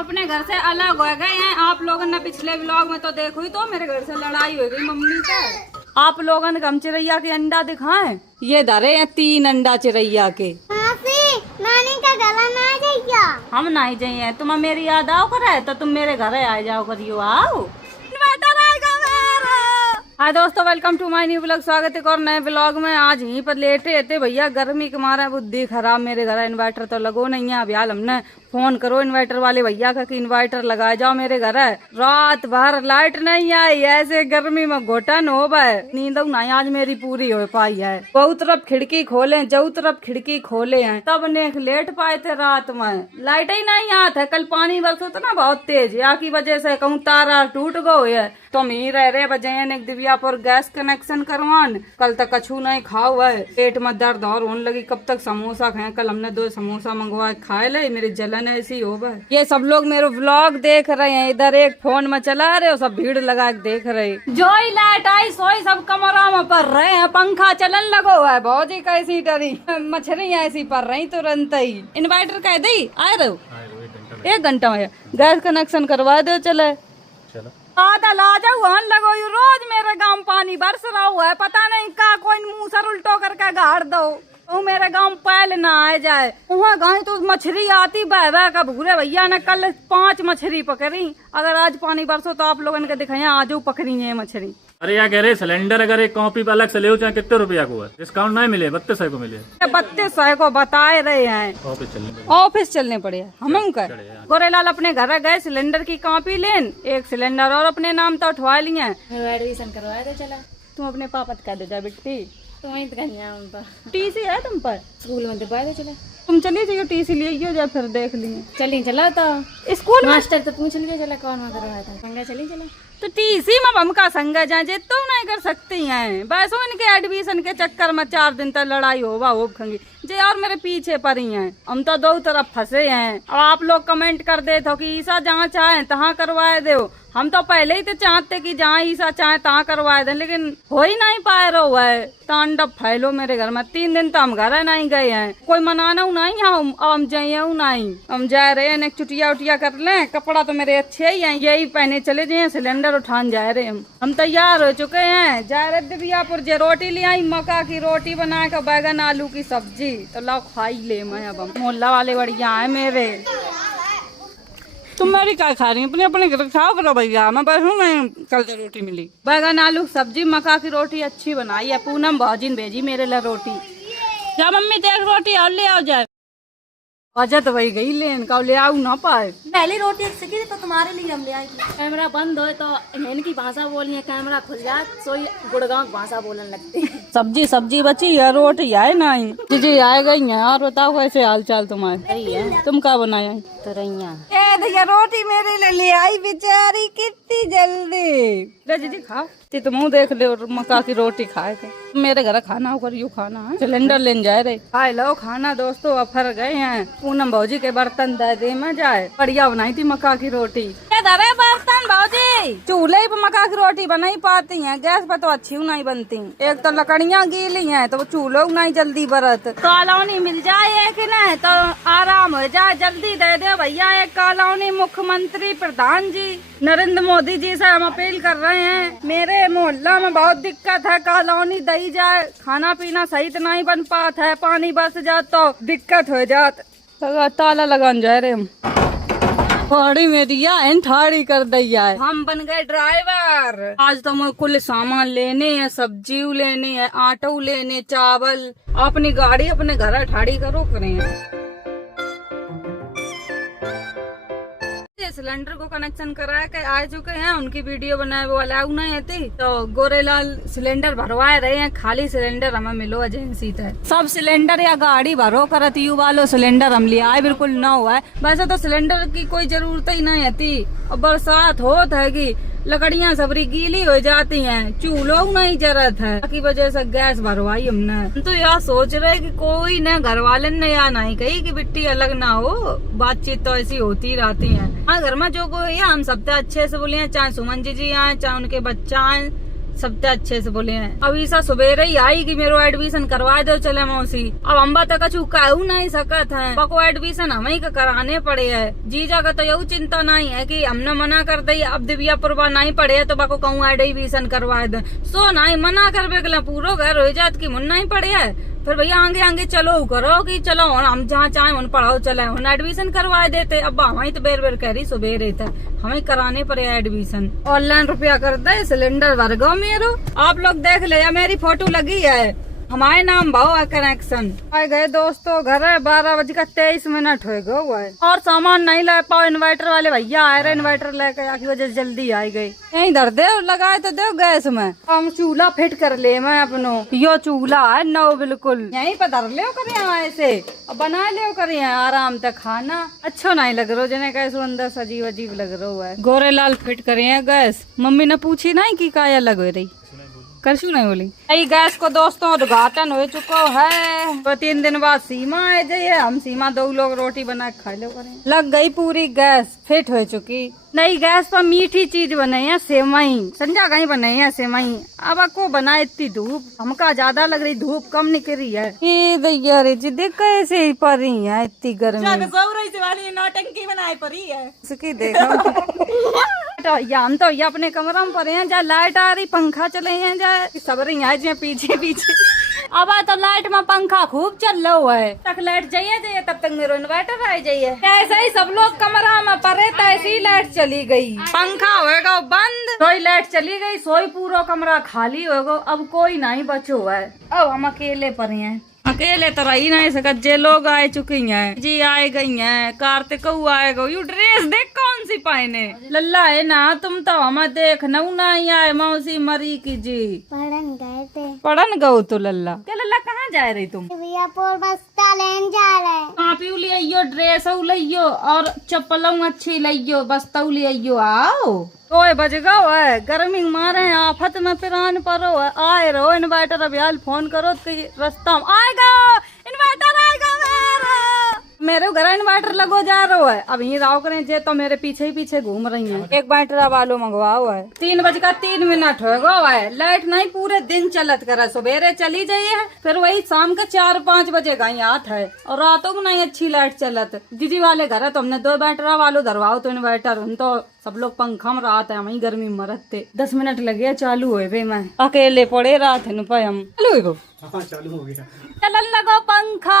अपने घर से अलग हो गए हैं। आप लोगों ने पिछले व्लॉग में तो देखो ही, तो मेरे घर से लड़ाई हो गई मम्मी से। आप लोगों ने हम चिरैया के अंडा दिखाएं, ये धरे हैं 3 अंडा चिरैया के। नानी का गला ना जाइया। हम नहीं जाइए, तुम मेरी याद आओ करे तो तुम मेरे घर आ जाओ करियो। आओ हाय दोस्तों, welcome to my new vlog. स्वागत है और नए ब्लॉग में। आज यहीं पर लेटे थे भैया, गर्मी के मारे बुद्धि खराब। मेरे घर इन्वर्टर तो लगो नहीं है। अब यार हमने फोन करो इन्वर्टर वाले भैया का कि इन्वर्टर लगाए जाओ मेरे घर है। रात भर लाइट नहीं आई, ऐसे गर्मी में घोटन हो गए, नींद नहीं आज मेरी पूरी हो पाई है। बहुत तरफ खिड़की खोले, जो तरफ खिड़की खोले हैं तब ने लेट पाए थे। रात में लाइट ही नहीं आता है। कल पानी बरसो तो ना बहुत तेज, या की वजह से कहूँ तारा टूट गए है। तो ही रह रहे बजे एक दिव्या पर गैस कनेक्शन करवान। कल तक कछू नहीं खाओ है, पेट में दर्द और होने लगी। कब तक समोसा खाए? कल हमने 2 समोसा मंगवाए, खाए ले। मेरी जलन ऐसी हो गई। ये सब लोग मेरे व्लॉग देख रहे हैं, इधर एक फोन में चला रहे हो, सब भीड़ लगा के देख रहे। जो ही लाइट आई सोई सब कमरा में पड़ रहे हैं, पंखा चलन लगो है। बहुत ही कैसी डरी मछली ऐसी पड़ रही तुरंत ही। इन्वर्टर कह दी आए रहो 1 घंटा में गैस कनेक्शन करवा दो। चले आधा ला जाओ लगो। यू रोज मेरे गांव में पानी बरस रहा हुआ है, पता नहीं का कोई मुंह सर उल्टो करके गाड़ दो। वो मेरे गांव पहले ना आ जाए। वहाँ गाय तो मछली आती बह बह का। भूरे भैया ने कल 5 मछली पकड़ी। अगर आज पानी बरसो तो आप लोगों ने दिखाया आज पकड़ी है मछली। अरे यार कह रहे सिलेंडर अगर एक कॉपी पे अलग से ले चाहे कितने रुपया को है, डिस्काउंट नहीं मिले 3200 को मिले। 3200 को बताए रहे हैं। ऑफिस चलने पड़े हम कर। गोरेलाल अपने घर गए सिलेंडर की कॉपी लेन, 1 सिलेंडर और अपने नाम तो उठवा लिए। एडमिशन करवाया था। चला तुम अपने पापा कह दे जा बेटी, तुम वहीं तो टीसी है तुम पर? स्कूल में दबाया था। चला तुम चली जाइयो, टीसी लिए जा फिर देख लिए। चली चला तो स्कूल मास्टर तो पूछ लिया। चला कौन में करवाया था? संगा चली चला तो टीसी में हम का संगा जाए तो नहीं कर सकती हैं। बस इनके एडमिशन के चक्कर में 4 दिन तक लड़ाई होगा हो खंगी जे और मेरे पीछे पड़ी हैं। हम तो 2 तरफ फंसे हैं। अब आप लोग कमेंट कर दे तो कि ईसा जहाँ चाहे तहाँ करवाए दो। हम तो पहले ही तो चाहते कि जहाँ ईसा चाहे तहाँ करवाए दे, लेकिन हो ही नहीं पाए रहो है। तांडव फैलो मेरे घर में। 3 दिन तो हम घर नहीं गए हैं, कोई मनाना नहीं। हम जाइए नहीं, हम जा रहे हैं। चुटिया उटिया कर लें, कपड़ा तो मेरे अच्छे ही हैं, यही पहने चले जाए। सिलेंडर उठान जा रहे हम तैयार हो चुके हैं। जा रहे दिव्यापुर जे रोटी ले आई, मक्का की रोटी बना के बैगन आलू की सब्जी। तो लो खाई ले। मैं अब मोहल्ला वाले बढ़िया है मेरे। तुम मेरी क्या खा रही अपने अपने घर खाओ करो भैया। मैं बैठू नहीं, कल से रोटी मिली बैगन आलू सब्जी मक्का की रोटी अच्छी बनाई है। पूनम भाजिन भेजी मेरे लिए रोटी। क्या मम्मी देख रोटी और ले आओ जाए। वजह तो वही गई लेन का ले आओ ना पाए। पहली रोटी एक सीखी तो तुम्हारे लिए हम ले आए। कैमरा बंद हो तो इनकी भाषा बोली है, कैमरा खुल जाए सोई गुड़गांव की भाषा बोलने लगती है। सब्जी बची है, रोटी आए नहीं। जी आए गई है। और बताओ कैसे हाल चाल तुम्हारे? तुम क्या बनाया? तुरैया भैया रोटी मेरे लिए ले आई बेचारी, कितनी जल्दी। जी खाओ तो मुँह देख ले और मक्का की रोटी खाए थे। मेरे घर खाना होकर यू खाना है। सिलेंडर लेने जाए रहे, खाए लो खाना। दोस्तों अफर गए हैं। पूनम भौजी के बर्तन दे दे में जाए। बढ़िया बनाई थी मक्का की रोटी। धरे बर्तन भौजी, चूल्हे पर मक्का की रोटी बनाई पाती हैं, गैस पर तो अच्छी नहीं बनती। एक तो लकड़ियाँ गीली हैं तो चूल्हो नहीं जल्दी बरत। कॉलोनी मिल जाए एक न तो आराम हो जाए। जल्दी दे दे भैया एक कॉलोनी। मुख्यमंत्री प्रधान जी नरेंद्र मोदी जी से हम अपील कर रहे हैं। मेरे मोहल्ला में बहुत दिक्कत है, कॉलोनी दई जाए। खाना पीना सही तो नहीं बन पाता है, पानी बरस जात तो दिक्कत हो जात। ताला लगान जाए रहे हम। थाड़ी में दिया थाड़ी कर दिया है। हम बन गए ड्राइवर। आज तो मैं कुल सामान लेने हैं, सब्जी लेने है, आटो लेने, चावल। अपनी गाड़ी अपने घर ठाड़ी करो करें। सिलेंडर को कनेक्शन करा के आ चुके हैं। उनकी वीडियो बनाए वो अलाउ नहीं थी तो गोरेलाल सिलेंडर भरवाए रहे हैं। खाली सिलेंडर हमें मिलो एजेंसी थे। सब सिलेंडर या गाड़ी भरो करत यू वालो सिलेंडर हम लिया है बिल्कुल ना हुआ है। वैसे तो सिलेंडर की कोई जरूरत ही नहीं थी। और बरसात होत है कि लकड़ियाँ सबरी गीली हो जाती हैं, चूल्हो नहीं जरूरत है की वजह से गैस भरवाई हमने। तो यार सोच रहे कि कोई न घर वाले ने या नहीं कही कि बिट्टी अलग ना हो। बातचीत तो ऐसी होती रहती है। हाँ घर में जो कोई है हम सब अच्छे से बोले, चाहे सुमन जी आए चाहे उनके बच्चा आए, सबसे अच्छे से बोले हैं। अब ईसा सवेरे ही आई कि मेरे एडमिशन करवा दो चले मौसी। अब अम्बा तक कछु कहू नहीं सकत है, बको एडमिशन हमें ही कराने पड़े है। जीजा का तो यही चिंता नहीं है कि हमने मना कर दी, अब दिव्या पुरवा नहीं पड़े तो बको कहूँ एडमिशन करवा दे। सो नहीं मना करवे के पूरो घर हो जात की मुन्ना ही पड़े है। फिर भैया आगे आगे चलो करो कि चलो हम जहाँ चाहे उन पढ़ाओ चले उन एडमिशन करवा देते। अब हमारी तो बेर बेर कह रही सुबेरे थे हमें कराने पड़े एडमिशन। ऑनलाइन रुपया कर दे सिलेंडर भर गो मेरो। आप लोग देख ले मेरी फोटो लगी है, हमारे नाम भाव है कनेक्शन। आ गए दोस्तों घर है, 12:23 हो गए हुआ है और सामान नहीं ला पाओ। इन्वर्टर वाले भैया आए रहे, इन्वर्टर लेकर आकी वजह से जल्दी आई गई। यहीं धर दे लगाए तो दो गैस में। हम चूल्हा फिट कर ले मैं अपनो, यो चूल्हा है नौ बिल्कुल यहीं पर धर ले करे ऐसे और बना ले करे आराम से खाना। अच्छा नहीं लग रहा जिन्हें कैसे अंदर अजीब अजीब लग रहा है। गोरे लाल फिट करे हैं गैस। मम्मी ने पूछी नहीं की काया लग रही करशु नहीं बोली। यही गैस को दोस्तों उद्घाटन हो चुका है। तो 3 दिन बाद सीमा आ जाइए, हम सीमा 2 लोग रोटी बना के खा लो करें। लग गई पूरी गैस फिट हो चुकी। नई गैस पर मीठी चीज बनाई है सेवई, संजा कहीं बनाई है सेवई। अब को बनाए इतनी धूप हमका ज्यादा लग रही, धूप कम निकल रही है। ये दैया रे जी देख कैसे ही पड़ रही है इतनी गर्मी वाली नौटंकी बनाई पड़ी है। उसकी देखो या हम तो ये अपने कमरा में पड़े हैं, जहाँ लाइट आ रही पंखा चले हैं, जहाँ सब रही है जो पीछे पीछे। अब तो लाइट में पंखा खूब चल रहा है। तक लाइट जाइए तब तक मेरा इन्वर्टर आ जाइए। ऐसा ही सब लोग कमरा में पड़े तो ऐसी लाइट चली गई, पंखा होएगा बंद, सोई लाइट चली गई, सोई पूरा कमरा खाली होगा। अब कोई नहीं बचो है, अब हम अकेले पड़े हैं। अकेले तो रही नहीं सकत, जे लोग आए चुकी हैं जी आए गई हैं। कार्तिक आएगा, यू ड्रेस देख कौन सी पहने लल्ला है ना। तुम तो हमें देख नहीं आए मौसी मरी की जी पढ़न गए थे। पढ़न गो तो लल्ला क्या लल्ला कहाँ जा रही तुम? वियापुर बस्ता लेन जा रहे। कापी लियो ड्रेस लियो और चप्पलों अच्छी लियो बस्ता लियो। आओ तो बज गो है, गर्मी मारे आफत में पिरान परो है। आए रहो इन्वर्टर अभियान फोन करो तो रास्ता में आएगा इन्वर्टर आएगा मेरे घर इन्वर्टर लगो जा रहा है। अब यही राव करें जे तो मेरे पीछे ही पीछे घूम रही हैं। एक बैटरा वालों मंगवा हुआ है। 3:03 हो गो है, लाइट नहीं पूरे दिन चलत करे। सुबेरे चली जाइए फिर वही शाम के 4-5 बजे गई आत है और रातों को नहीं अच्छी लाइट चलत। दीदी वाले घर है तो हमने 2 बैटरा वालों धरवाओ तो इन्वर्टर। हम तो सब लोग पंखा में रात है, वही गर्मी में मरत थे। 10 मिनट लगे चालू हुए भाई, मैं अकेले पड़े रात है पे हम चालू हो गया चलन लगो पंखा।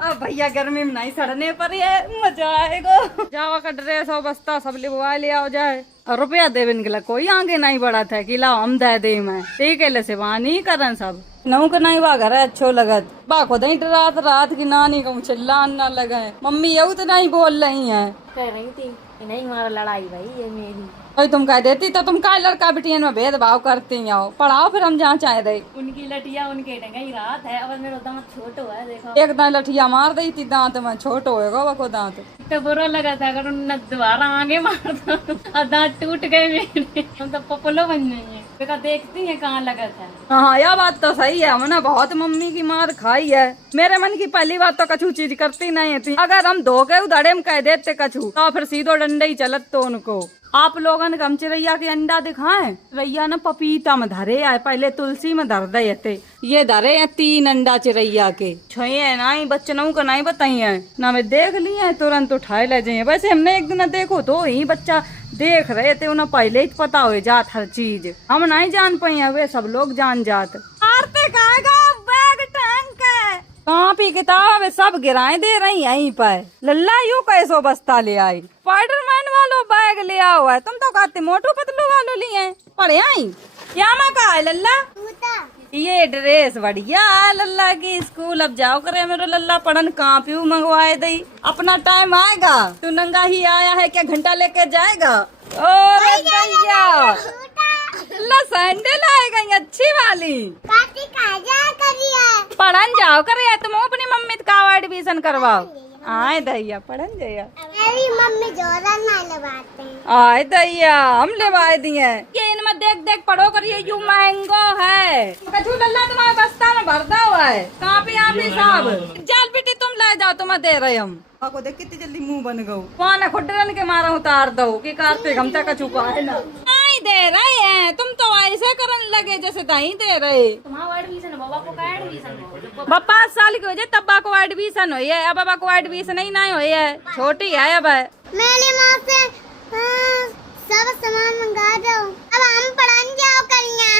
अब भैया गर्मी में नहीं सड़ने पर है, मजा आएगा। जावा का ड्रेस हो बस्ता सब लिखवा ले आओ जाए और रुपया देवे निकला कोई आगे नहीं बढ़ा था कि लाओ हम दे दे। मैं ठीक है से वहाँ नहीं करन सब नऊ के नहीं बा घर है अच्छो लगत बा खुद ही रात की नानी कहूँ चिल्लान ना लगे। मम्मी यू तो नहीं बोल रही है, कह रही थी नहीं हमारा लड़ाई भाई ये मेरी। भाई तुम कह देती तो तुम का लड़का बिटिया में भेदभाव करती हो। पढ़ाओ फिर हम जहाँ चाहे रहे। उनकी लठिया उनके ढंगाई रात है। अब मेरा दांत छोटो है देखो। एक दांत लठिया मार दी थी दांत में छोटो होगा वो दांत तो बुरा लगा था अगर उन्होंने दोबारा आगे मार दो और दांत टूट गए मेरे। हम तो पपलो बन जाएंगे। देखा देखती है कहाँ लगा था। हाँ यह बात तो सही है, हमने बहुत मम्मी की मार खाई है। मेरे मन की पहली बात तो कछु चीज करती नहीं थी। अगर हम धोखे उधड़े में कह देते कछु तो फिर सीधो डंडे ही चलत तो उनको। आप लोगन हम चिरैया के अंडा दिखाए, चिरैया न पपीता में धरे आए, पहले तुलसी में धर दे थे। ये धरे हैं 3 अंडा चिरैया के छे नहीं बच्चनों का नहीं बताई है ना। मैं देख ली है तुरंत उठाए ले जाइए। वैसे हमने एक दिन देखो तो ही बच्चा देख रहे थे, उन्हें पहले ही पता हो जात हर चीज। हम नहीं जान पाई है, वे सब लोग जान जात। बैग टैंक कॉपी किताब सब गिराए दे रही यहीं पर। लल्ला यू कैसो बस्ता ले आई, स्पाइडरमैन वालों बैग ले आओ है। तुम तो कहते मोटू पतलू वालों लिए पढ़े आई क्या मैं कहा है लल्ला। ये ड्रेस बढ़िया है लल्ला की, स्कूल अब जाओ करे मेरो लल्ला पढ़न। कॉपी मंगवाए दई, अपना टाइम आएगा। तू नंगा ही आया है क्या घंटा लेके जाएगा? और भैया सैंडल आएगा अच्छी वाली, पढ़न जाओ करे। तुम अपनी मम्मी का एडमिशन करवाओ। आए दैया पढ़न जाइया, मेरी मम्मी जोरन नहीं लगाते। आए दैया हम लेवाए दिए। ये इनमें देख देख पढ़ो करिए, यू महंगो है। कछु लल्ला तुम्हारे बस्ता में भरदा हुआ है। कॉपी आपी साहब जाल बेटी तुम ले जाओ, तुम्हें दे रहे हम। को देख कितनी जल्दी मुंह बन गो। वहाँ खुडरन के मारा उतार दो कि कार्तिक हम तक कछु है ना। दे रहे हैं, तुम तो ऐसे करने लगे जैसे दही दे रहे। तुम्हारा एडमिशन बाबा को का एडमिशन हो? 5 साल की हो जाए तब को एडमिशन हुई है, अब बाबा को एडमिशन ही नहीं हुई है, छोटी है अब। मेरी माँ से सब सामान मंगा दो, अब हम पढ़ने जाओ करिया,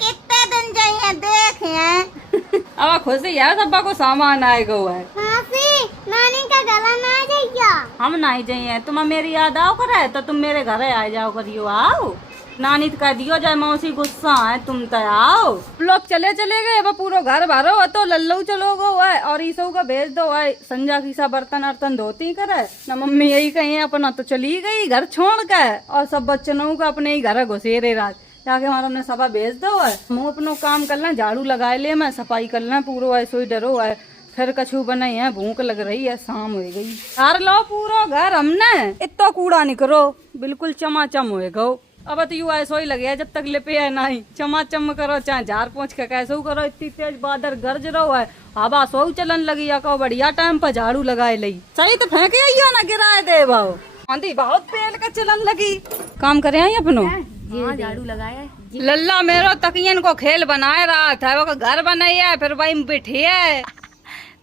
कितने दिन जाइए देखे। अब खुशी है सब को सामान आएगा है। मासी नानी का गला ना जाइया। हम नहीं जाइए, तुम मेरी याद आओ करे तो तुम मेरे घर आ जाओ करियो, आओ नानी तो कह दियो जाए मौसी गुस्सा है, तुम तो आओ। लोग चले गए, अब पूरा घर भरो तो लल्लू चलो गो है और ईसो का भेज दो है, संजा की सा बर्तन अर्तन धोती करे न। मम्मी यही कही अपना तो चली गई घर छोड़ के, और सब बच्चनों का अपने ही घर घुसेरे रात जाके हमारा हमने सभा भेज दो है। मुँह अपनो काम कर लें, झाड़ू लगाए ले, मैं सफाई कर लें पूरा ऐसो ही डरो है। फिर कछू बनाई है, भूख लग रही है, शाम हो गई। यार लो पूरा घर हमने इतना कूड़ा नहीं करो, बिल्कुल चमाचम होएगा। अब तो यू ऐसा ही लगे जब तक लिपे है नहीं, चमाचम करो चाहे झाड़ पोंछ के कैसे करो। इतनी तेज बादर गरज रहो है, हवा सो चलन लगी या कहो बढ़िया टाइम पर झाड़ू लगाए लई। सही तो फेंके आइयो ना गिराए दे भाव, आंधी बहुत पेल का चलन लगी। काम करे आई अपनो झाड़ू लगाया है। लल्ला मेरो तकियन को खेल बनाए रहा था, वो घर बनाई है फिर वही बिठी है।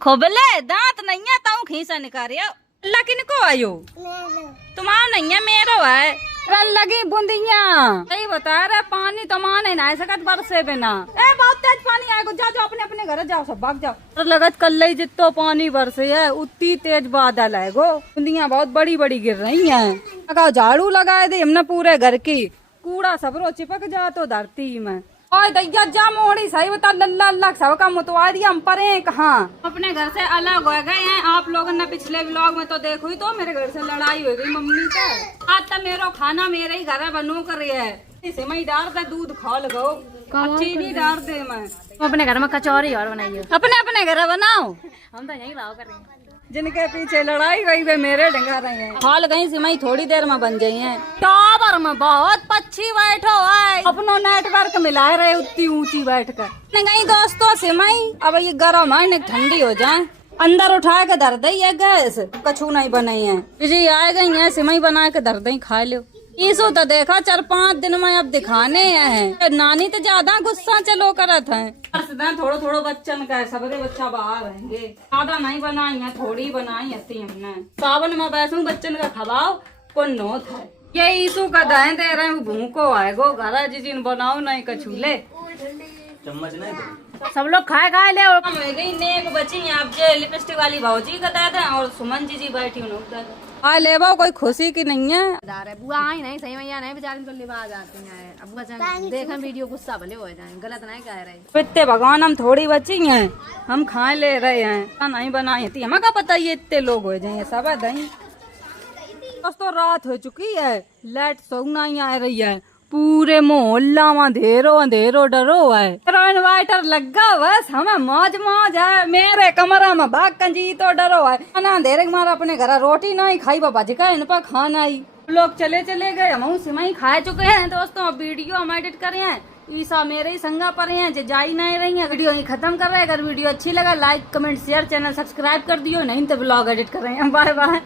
खोबले दांत नहीं है ताऊ खींचा निकारिया। अल्लाह किनको आयो तुम्हारा नहीं है मेरो है। रन लगी बूंदिया सही बता रहे, पानी तो माने ना सकत बरसे बिना। ए बहुत तेज पानी आएगा, जा जाओ अपने अपने घर जाओ, सब भाग जाओ। लगत कल ही जितो पानी बरसे है उतनी तेज बादल है गो, बूंदिया बहुत बड़ी बड़ी गिर रही है। झाड़ू लगाए दे हमने पूरे घर की, कूड़ा सबरो चिपक जा तो धरती में। ओए दैया जा मोड़ी सही बता, लल्ला अल्लाह सब का मुतवा दिया, हम परे कहाँ अपने घर से अलग हो गए हैं। आप लोगों ने पिछले व्लॉग में तो देखो ही, तो मेरे घर से लड़ाई हो गई मम्मी का। आज तक मेरो खाना मेरे ही घर बनू कर है, सिमई डाल दे दूध खोल गो, चीनी डाल दे। मैं अपने घर में कचौरी और बनाइए, अपने अपने घर बनाओ, हम तो यही रहो कर रहे हैं। जिनके पीछे लड़ाई गई वे मेरे ढंगा रहे हैं। हाल गई सिमई थोड़ी देर में बन गई है, टावर में बहुत पच्छी बैठो है, अपनो नेटवर्क मिला रहे उतनी ऊंची बैठ कर गई दोस्तों सिमई। अब ये गर्म है ठंडी हो जाए, अंदर उठा के धर दई है गैस, कछू नहीं बनाई है जी आए गई है, सिमई बना के धर दई खा लो। इसो तो देखा 4-5 दिन में अब दिखाने हैं, नानी तो ज्यादा गुस्सा चलो करत है। थोड़ो थोड़ो बच्चन का सबरे बच्चा बाहर रहेंगे, ज्यादा नहीं बनाई है, थोड़ी बनाई है हमने। सावन में बैसू बच्चन का खवाओ पुण्य था, ये ईसु का दहे दे रहे हैं, भूखो आएगो घर जिन बनाओ नहीं कछूले चम्मच नहीं सब लोग खाए ले। और गई नेक बची आप जे लिपस्टिक वाली भाजी का दे दें और सुमन जी बैठी हूँ ले कोई खुशी की नहीं है। बुआ आई नहीं, सही मैया नहीं, बेचारी तो लिबा जाती है। अब बुआ देखें वीडियो गुस्सा भले हो जाए, गलत नहीं कह रहे। इतने भगवान हम थोड़ी बची हैं, हम खाए ले रहे हैं, नहीं बनाई थी हमें क्या पता ये इतने लोग हो जाएंगे सब है दही। दोस्तों रात हो चुकी है, लाइट सोना ही आ रही है, पूरे मोहल्ला में अंधेरो डरो है। इन्वर्टर लगा बस हमें मौज है, मेरे कमरा में भाग कंजी तो डरो है। अंधेरे मारा अपने घर रोटी नहीं खाई बाबा जी का इन पर खाना ही। लोग चले गए, हम सिमई खा चुके हैं दोस्तों। अब वीडियो हम एडिट करे हैं, ईसा मेरे ही संगा पर हैं, जो जा ही नहीं रही है। वीडियो ही खत्म कर रहे हैं। अगर वीडियो अच्छी लगा like comment share, channel subscribe कर दियो, नहीं तो ब्लॉग एडिट कर रहे हैं। Bye bye.